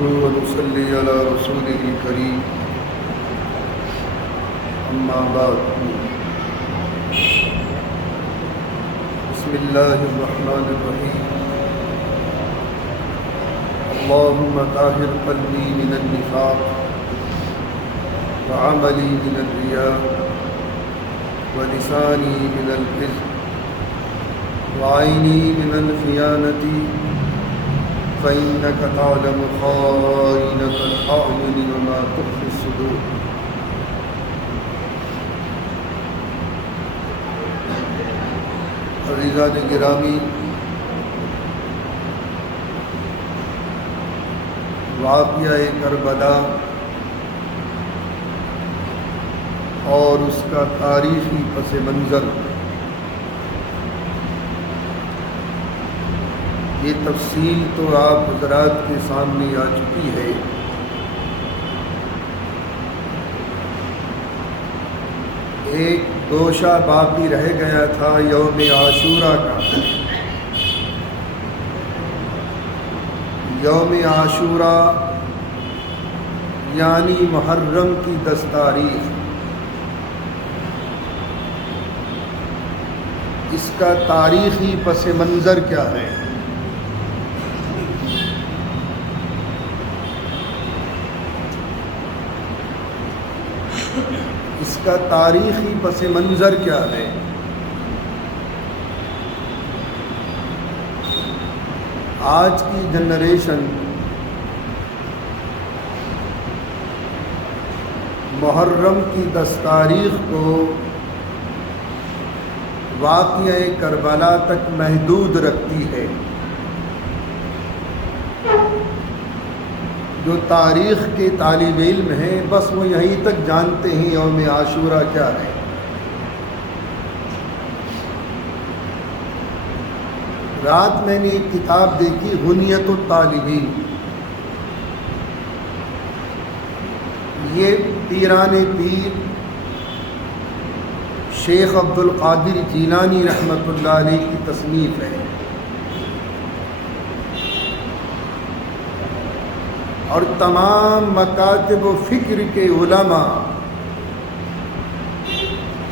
نحمده ونصلي على رسوله الكريم أما بعد بسم الله الرحمن الرحيم اللهم طهر قلبي من النفاق وعملي من الرياء ولساني من الكذب وعيني من الخيانة فإنك تعلم خائنة الأعين وما تخفي الصدور. عزیزان گرامی، واقعہ کربلا اور اس کا تاریخی پس منظر، یہ تفصیل تو آپ حضرات کے سامنے آ چکی ہے۔ ایک گوشہ باقی رہ گیا تھا یوم عاشورہ کا۔ یوم عاشورہ یعنی محرم کی 10 تاریخ، اس کا تاریخی پس منظر کیا ہے؟ اس کا تاریخی پس منظر کیا ہے؟ آج کی جنریشن محرم کی 10 تاریخ کو واقعہ کربلا تک محدود رکھتی ہے۔ جو تاریخ کے طالب علم ہیں بس وہ یہیں تک جانتے ہیں یوم عاشورہ کیا ہے۔ رات میں نے ایک کتاب دیکھی، غنیۃ الطالبین، یہ پیران پیر شیخ عبد القادر جیلانی رحمۃ اللہ علیہ کی تصنیف ہے، اور تمام مکاتب و فکر کے علماء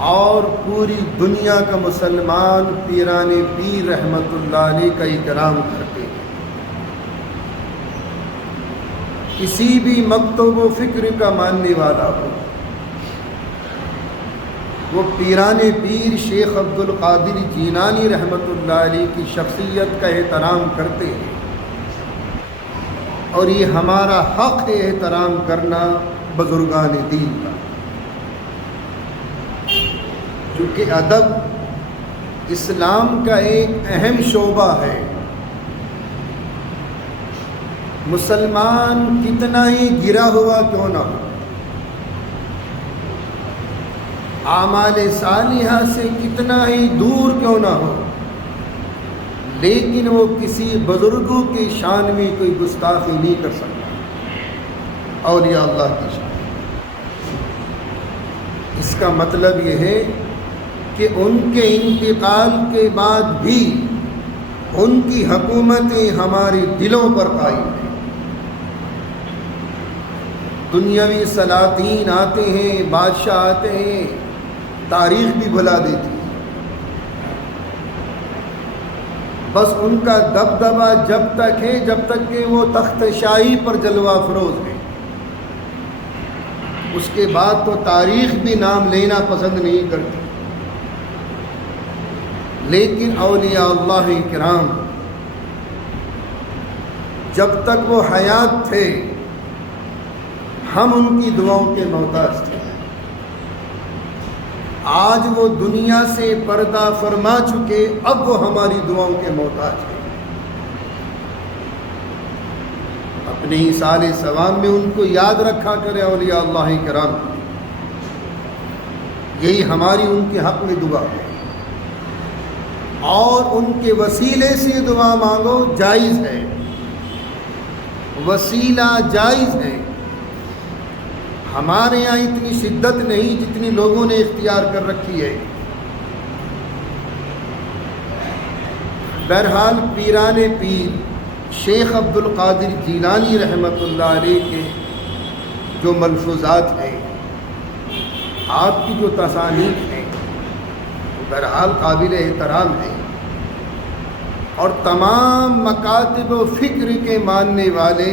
اور پوری دنیا کا مسلمان پیران پیر رحمۃ اللہ علیہ کا اکرام کرتے ہیں۔ کسی بھی مکتب و فکر کا ماننے والا ہو، وہ پیران پیر شیخ عبد القادر جیلانی رحمۃ اللہ علیہ کی شخصیت کا احترام کرتے ہیں، اور یہ ہمارا حق ہے احترام کرنا بزرگان دین کا، کیونکہ ادب اسلام کا ایک اہم شعبہ ہے۔ مسلمان کتنا ہی گرا ہوا کیوں نہ ہو، اعمال صالحہ سے کتنا ہی دور کیوں نہ ہو، لیکن وہ کسی بزرگوں کی شان میں کوئی گستاخی نہیں کر سکتا، اولیاء اللہ کی شان۔ اس کا مطلب یہ ہے کہ ان کے انتقال کے بعد بھی ان کی حکومتیں ہمارے دلوں پر قائم ہیں۔ دنیاوی سلاطین آتے ہیں، بادشاہ آتے ہیں، تاریخ بھی بھلا دیتی ہے، بس ان کا دبدبہ جب تک ہے جب تک کہ وہ تخت شاہی پر جلوہ افروز ہے، اس کے بعد تو تاریخ بھی نام لینا پسند نہیں کرتی۔ لیکن اولیاء اللہ کرام جب تک وہ حیات تھے ہم ان کی دعاؤں کے محتاج تھے۔ آج وہ دنیا سے پردہ فرما چکے، اب وہ ہماری دعاؤں کے محتاج ہیں۔ اپنے ہی سال ثواب میں ان کو یاد رکھا کرے اولیاء اللہ کرام، یہی ہماری ان کے حق میں دعا ہے، اور ان کے وسیلے سے دعا مانگو، جائز ہے، وسیلہ جائز ہے۔ ہمارے یہاں اتنی شدت نہیں جتنی لوگوں نے اختیار کر رکھی ہے۔ بہرحال پیران پیر شیخ عبد القادر جیلانی رحمۃ اللہ علیہ کے جو ملفوظات ہیں، آپ کی جو تصانیف ہیں، وہ بہرحال قابل احترام ہیں، اور تمام مکاتب و فکر کے ماننے والے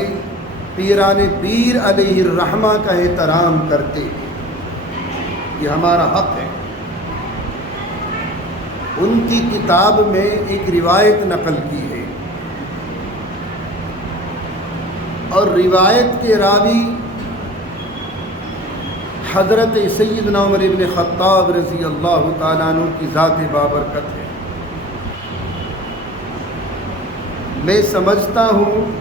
پیران پیر علیہ الرحمہ کا احترام کرتے ہیں، یہ ہمارا حق ہے۔ ان کی کتاب میں ایک روایت نقل کی ہے، اور روایت کے راوی حضرت سیدنا عمر ابن خطاب رضی اللہ تعالیٰ عنہ کی ذات بابرکت ہے۔ میں سمجھتا ہوں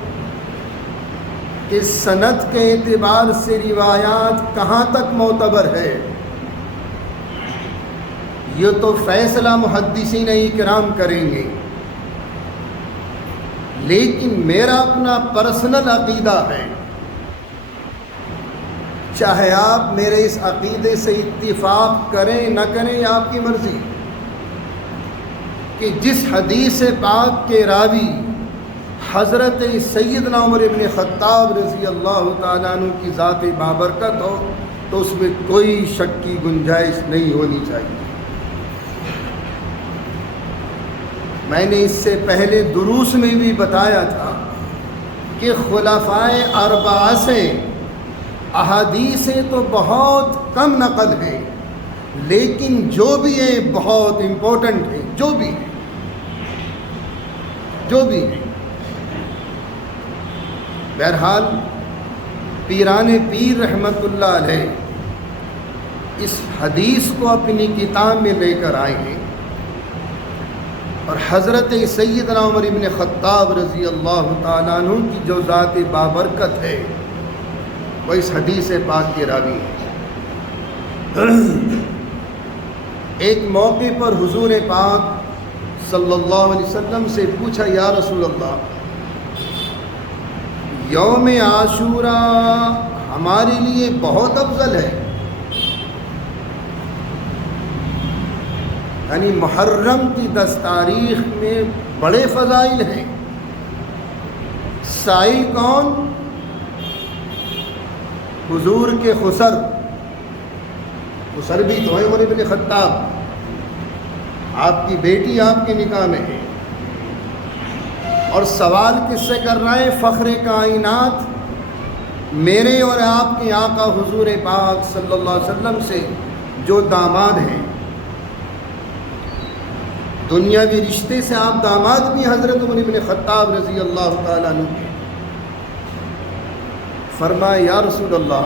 کہ سند کے اعتبار سے روایات کہاں تک معتبر ہے، یہ تو فیصلہ محدثین کرام کریں گے، لیکن میرا اپنا پرسنل عقیدہ ہے، چاہے آپ میرے اس عقیدے سے اتفاق کریں نہ کریں، یہ آپ کی مرضی، کہ جس حدیث پاک کے راوی حضرت سیدنا عمر ابن خطاب رضی اللہ تعالیٰ عنہ کی ذات بابرکت ہو تو اس میں کوئی شک کی گنجائش نہیں ہونی چاہیے۔ میں نے اس سے پہلے دروس میں بھی بتایا تھا کہ خلفائے اربعہ سے احادیثیں تو بہت کم نقل ہیں، لیکن جو بھی ہیں بہت امپورٹنٹ ہیں، جو بھی ہیں۔ بہرحال پیران پیر رحمت اللہ علیہ اس حدیث کو اپنی کتاب میں لے کر آئے ہیں، اور حضرت سیدنا عمر ابن خطاب رضی اللہ تعالیٰ عنہ کی جو ذات بابرکت ہے وہ اس حدیث پاک کے راوی ہیں۔ ایک موقع پر حضور پاک صلی اللہ علیہ وسلم سے پوچھا، یا رسول اللہ، یوم عاشوراء ہمارے لیے بہت افضل ہے، یعنی محرم کی 10 تاریخ میں بڑے فضائل ہیں، سائل کون؟ حضور کے خسر بھی تو ہیں عمر ابن خطاب، آپ کی بیٹی آپ کے نکاح میں ہے، اور سوال کس سے کر رہا ہے؟ فخر کائنات میرے اور آپ کے آقا حضور پاک صلی اللہ علیہ وسلم سے جو داماد ہیں، دنیاوی رشتے سے آپ داماد بھی حضرت عمر بن خطاب رضی اللہ تعالیٰ عنہ کے۔ فرمایا، یا رسول اللہ،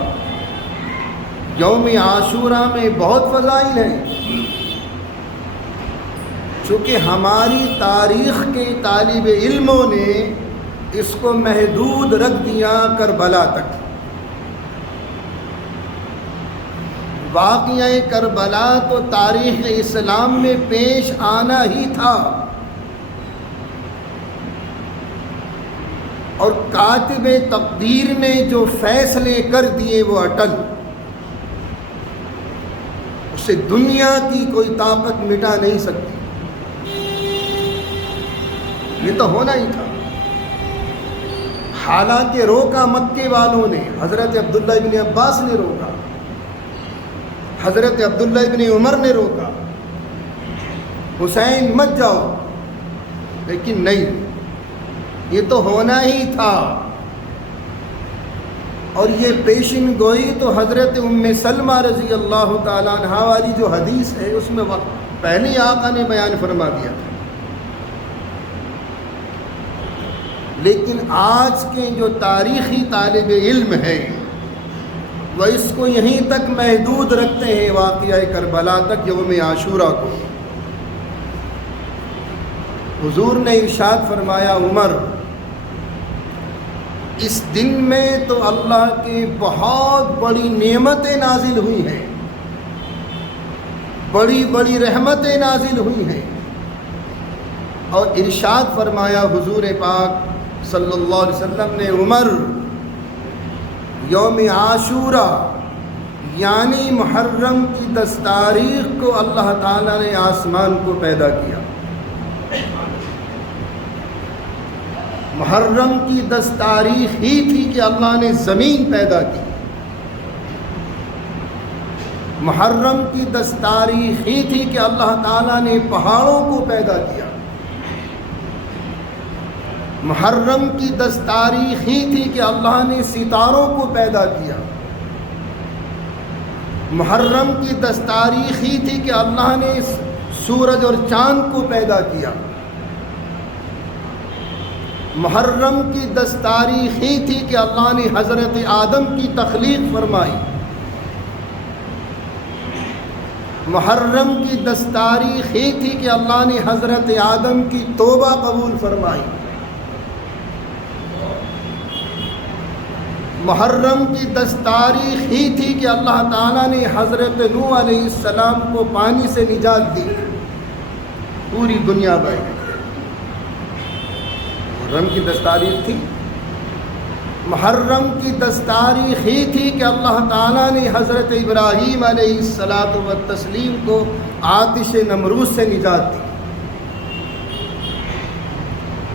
یوم عاشوراء میں بہت فضائل ہیں، چونکہ ہماری تاریخ کے طالب علموں نے اس کو محدود رکھ دیا کربلا تک۔ واقعہ کربلا تو تاریخ اسلام میں پیش آنا ہی تھا، اور کاتب تقدیر نے جو فیصلے کر دیے وہ اٹل، اسے دنیا کی کوئی طاقت مٹا نہیں سکتی، یہ تو ہونا ہی تھا۔ حالانکہ روکا مکے والوں نے، حضرت عبداللہ ابن عباس نے روکا، حضرت عبداللہ ابن عمر نے روکا، حسین مت جاؤ، لیکن نہیں، یہ تو ہونا ہی تھا۔ اور یہ پیشن گوئی تو حضرت ام سلمہ رضی اللہ تعالیٰ عنہا والی جو حدیث ہے اس میں پہلے آقا نے بیان فرما دیا تھا۔ لیکن آج کے جو تاریخی طالب علم ہیں وہ اس کو یہیں تک محدود رکھتے ہیں، واقعہ کربلا تک، یوم عاشوراء کو۔ حضور نے ارشاد فرمایا، عمر، اس دن میں تو اللہ کی بہت بڑی نعمتیں نازل ہوئی ہیں، بڑی بڑی رحمتیں نازل ہوئی ہیں، اور ارشاد فرمایا حضور پاک صلی اللہ علیہ وسلم نے، عمر، یوم عاشوراء یعنی محرم کی 10 تاریخ کو اللہ تعالیٰ نے آسمان کو پیدا کیا، محرم کی 10 تاریخ ہی تھی کہ اللہ نے زمین پیدا کی. محرم کی 10 تاریخ ہی تھی کہ اللہ تعالیٰ نے پہاڑوں کو پیدا کیا. محرم کی 10 تاریخ ہی تھی کہ اللہ نے ستاروں کو پیدا کیا. محرم کی 10 تاریخ ہی تھی کہ اللہ نے سورج اور چاند کو پیدا کیا. محرم کی 10 تاریخ ہی تھی کہ اللہ نے حضرت آدم کی تخلیق فرمائی. محرم کی 10 تاریخ ہی تھی کہ اللہ نے حضرت آدم کی توبہ قبول فرمائی. محرم کی 10 تاریخ ہی تھی کہ اللہ تعالیٰ نے حضرت نوح علیہ السلام کو پانی سے نجات دی. پوری دنیا بہ گئی. محرم کی 10 تاریخ تھی. محرم کی 10 تاریخ ہی تھی کہ اللہ تعالیٰ نے حضرت ابراہیم علیہ السلام کو آتش نمرود سے نجات دی.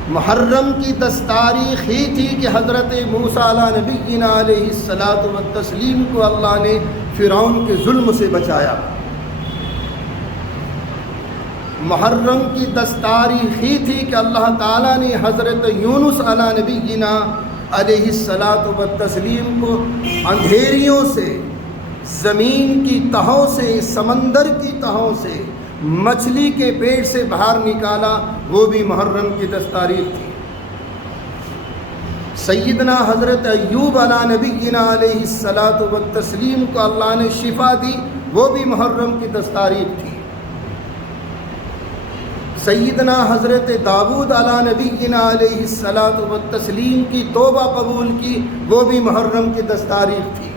محرم کی 10 تاریخ ہی تھی کہ حضرت موسیٰ علیہ نبینا علیہ السلام کو اللہ نے فرعون کے ظلم سے بچایا. محرم کی 10 تاریخ ہی تھی کہ اللہ تعالیٰ نے حضرت یونس علیہ نبینا علیہ السلام کو اندھیریوں سے، زمین کی تہوں سے، سمندر کی تہوں سے، مچھلی کے پیٹ سے باہر نکالا. وہ بھی محرم کی 10 تاریخ تھی. سیدنا حضرت ایوب علیہ نبینا علیہ السلام کو اللہ نے شفا دی. وہ بھی محرم کی 10 تاریخ تھی. سیدنا حضرت داؤد علیہ نبینا علیہ السلام کی توبہ قبول کی. وہ بھی محرم کی 10 تاریخ تھی.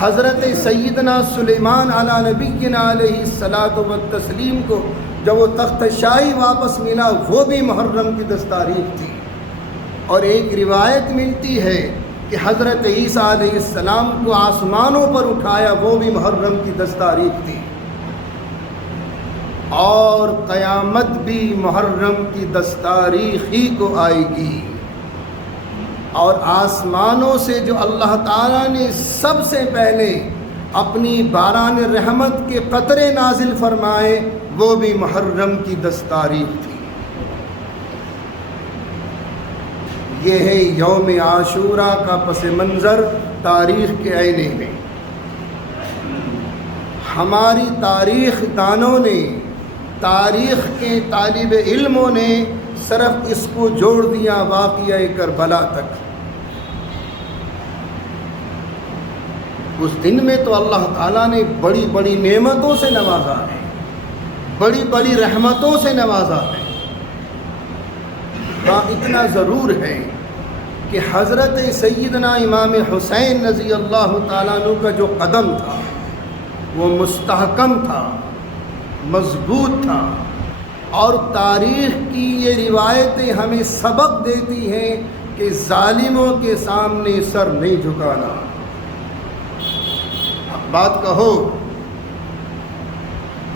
حضرت سیدنا سلیمان علیہ نبینا علیہ السلام کو جب وہ تخت شاہی واپس ملا، وہ بھی محرم کی 10 تاریخ تھی. اور ایک روایت ملتی ہے کہ حضرت عیسیٰ علیہ السلام کو آسمانوں پر اٹھایا. وہ بھی محرم کی 10 تاریخ تھی. اور قیامت بھی محرم کی 10 تاریخ ہی کو آئے گی. اور آسمانوں سے جو اللہ تعالیٰ نے سب سے پہلے اپنی باران رحمت کے قطرے نازل فرمائے، وہ بھی محرم کی 10 تاریخ تھی. یہ ہے یوم عاشوراء کا پس منظر تاریخ کے آئینے میں. ہماری تاریخ دانوں نے، تاریخ کے طالب علموں نے صرف اس کو جوڑ دیا واقعہ کربلا تک. اس دن میں تو اللہ تعالیٰ نے بڑی بڑی نعمتوں سے نوازا ہے، بڑی بڑی رحمتوں سے نوازا ہے. ہاں اتنا ضرور ہے کہ حضرت سیدنا امام حسین رضی اللہ تعالیٰ عنہ کا جو قدم تھا وہ مستحکم تھا، مضبوط تھا. اور تاریخ کی یہ روایتیں ہمیں سبق دیتی ہیں کہ ظالموں کے سامنے سر نہیں جھکانا. بات کہو،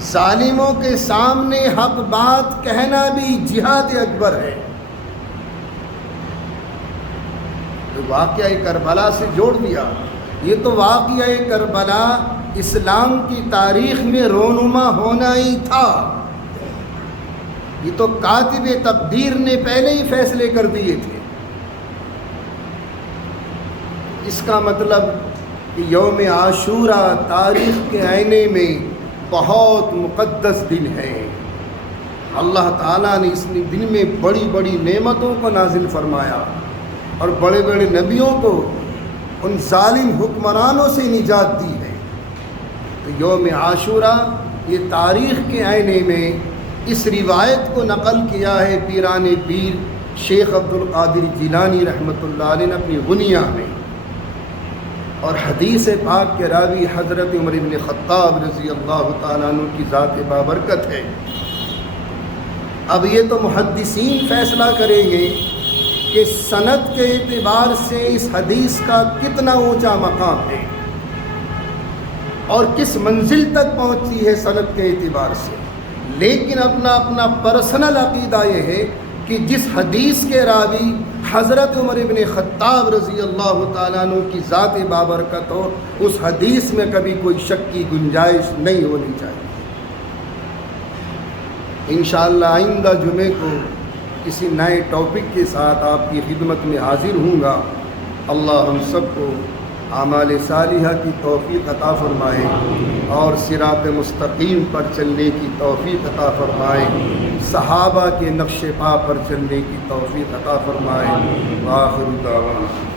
ظالموں کے سامنے حق بات کہنا بھی جہاد اکبر ہے. تو واقعہ کربلا سے جوڑ دیا. یہ تو واقعہ کربلا اسلام کی تاریخ میں رونما ہونا ہی تھا. یہ تو کاتب تقدیر نے پہلے ہی فیصلے کر دیے تھے. اس کا مطلب کہ یوم عاشوراء تاریخ کے آئینے میں بہت مقدس دن ہے. اللہ تعالیٰ نے اس دن میں بڑی بڑی نعمتوں کو نازل فرمایا اور بڑے بڑے نبیوں کو ان ظالم حکمرانوں سے نجات دی ہے. تو یوم عاشوراء یہ تاریخ کے آئینے میں اس روایت کو نقل کیا ہے پیران پیر شیخ عبد القادر جیلانی رحمۃ اللہ علیہ نے اپنی غنیہ میں. اور حدیث پاک کے راوی حضرت عمر بن خطاب رضی اللہ تعالیٰ عنہ کی ذات بابرکت ہے. اب یہ تو محدثین فیصلہ کریں گے کہ سند کے اعتبار سے اس حدیث کا کتنا اونچا مقام ہے اور کس منزل تک پہنچتی ہے سند کے اعتبار سے. لیکن اپنا پرسنل عقیدہ یہ ہے کہ جس حدیث کے راوی حضرت عمر بن خطاب رضی اللہ تعالیٰ عنہ کی ذات بابرکت ہو، اس حدیث میں کبھی کوئی شک کی گنجائش نہیں ہونی چاہیے۔ انشاءاللہ آئندہ جمعے کو کسی نئے ٹاپک کے ساتھ آپ کی خدمت میں حاضر ہوں گا۔ اللہ ہم سب کو اعمال صالحہ کی توفیق عطا فرمائے اور صراط مستقیم پر چلنے کی توفیق عطا فرمائے، صحابہ کے نقش پا پر چلنے کی توفیق عطا فرمائے۔ وآخر دعوانا